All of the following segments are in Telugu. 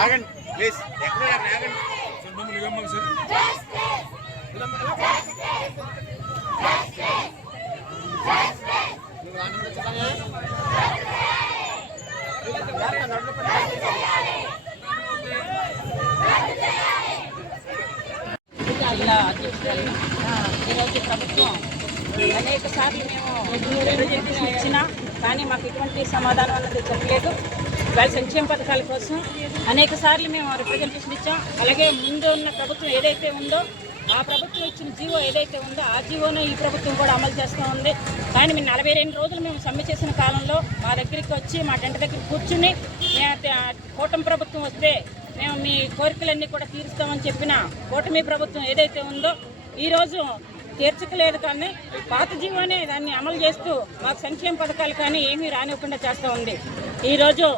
ఆగండి ప్లీజ్. ఎక్కడ ఆగండి. జిల్లా అధ్యక్షురాలు. ఈరోజు ప్రభుత్వం అనేక సార్లు మేము రిప్రజెంటేషన్ ఇచ్చినా కానీ మాకు ఎటువంటి సమాధానం అన్నది చెప్పలేదు. వాళ్ళ సంక్షేమ పథకాల కోసం అనేక సార్లు మేము రిప్రజెంటేషన్ ఇచ్చాం. అలాగే ముందు ఉన్న ప్రభుత్వం ఏదైతే ఉందో ఆ ప్రభుత్వం ఇచ్చిన జీవో ఏదైతే ఉందో ఆ జీవోనే ఈ ప్రభుత్వం కూడా అమలు చేస్తూ ఉంది. కానీ మేము 42 రోజులు మేము సమ్మె చేసిన కాలంలో మా దగ్గరికి వచ్చి మా టెంట్ దగ్గర కూర్చుని కూటమి ప్రభుత్వం వస్తే మేము మీ కోరికలన్నీ కూడా తీరుస్తామని చెప్పిన కూటమి ప్రభుత్వం ఏదైతే ఉందో ఈరోజు తీర్చకలేదు. కానీ పాత జీవోనే దాన్ని అమలు చేస్తూ మాకు సంక్షేమ పథకాలు కానీ ఏమీ రానివ్వకుండా చేస్తూ ఉంది. ఈరోజు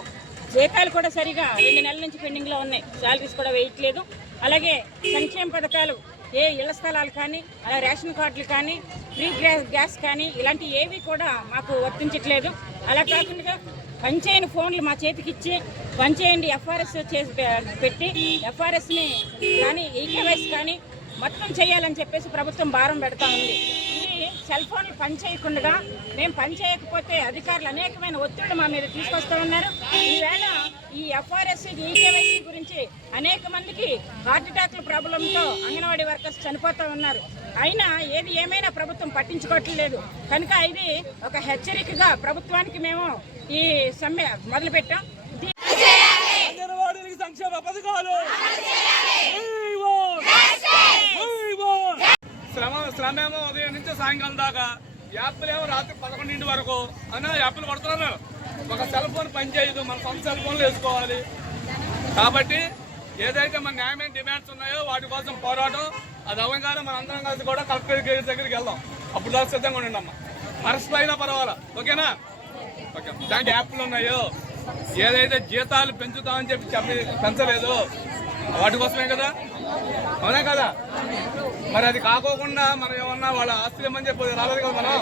జీతాలు కూడా సరిగా 2 నెలల నుంచి పెండింగ్లో ఉన్నాయి. శాలరీస్ కూడా వేయట్లేదు. అలాగే సంక్షేమ పథకాలు ఏ ఇళ్ల స్థలాలు కానీ అలా రేషన్ కార్డులు కానీ ఫ్రీ గ్యాస్ కానీ ఇలాంటి ఏవి కూడా మాకు వర్తించట్లేదు. అలా కాకుండా పనిచేయని ఫోన్లు మా చేతికి ఇచ్చి పనిచేయండి ఎఫ్ఆర్ఎస్ చేసి పెట్టి ఎఫ్ఆర్ఎస్ని కానీ ఈకేవైసీ కానీ మొత్తం చేయాలని చెప్పేసి ప్రభుత్వం భారం పెడతా ఉంది. ఇది సెల్ ఫోన్లు పనిచేయకుండా మేము పనిచేయకపోతే అధికారులు అనేకమైన ఒత్తిళ్లు మా మీద తీసుకొస్తూ ఉన్నారు. ఈవేళ ఈ ఎఫ్ఆర్ఎస్ ఈకేవైసీ గురించి అనేక మందికి హార్ట్ అటాక్ల ప్రాబ్లంతో అంగన్వాడీ వర్కర్స్ చనిపోతూ ఉన్నారు. అయినా ఏది ఏమైనా ప్రభుత్వం పట్టించుకోవట్లేదు. కనుక ఇది ఒక హెచ్చరికగా ప్రభుత్వానికి మేము ఈ సమ్మె మొదలుపెట్టాం. సంక్షేమ పథకాలు శ్రమేమో ఉదయం నుంచి సాయంకాలం దాకా, యాప్లేమో రాత్రి 11 వరకు అన్న యాప్లు పడుతున్నారు. ఒక సెల్ ఫోన్ పనిచేయదు, మన సొంత సెల్ ఫోన్లు వేసుకోవాలి. కాబట్టి ఏదైతే మన న్యాయమైన డిమాండ్స్ ఉన్నాయో వాటి కోసం పోరాటం అది అవ్వగానే మన అందరం కలిసి కూడా కలెక్టర్ గేట్ దగ్గరికి వెళ్దాం. అప్పుడు దాకా సిద్ధంగా ఉండండి. అరెస్ట్ అయినా పర్వాలా, ఓకేనా? ఓకే. దాంట్లో యాప్లు ఉన్నాయో ఏదైతే జీతాలు పెంచుతామని చెప్పి పెంచలేదు వాటి కోసమే కదా, అవునా కదా? మరి అది కాకోకుండా మనం ఏమన్నా వాళ్ళ ఆస్తి ఏమని చెప్పి రాలేదు కదా మనం.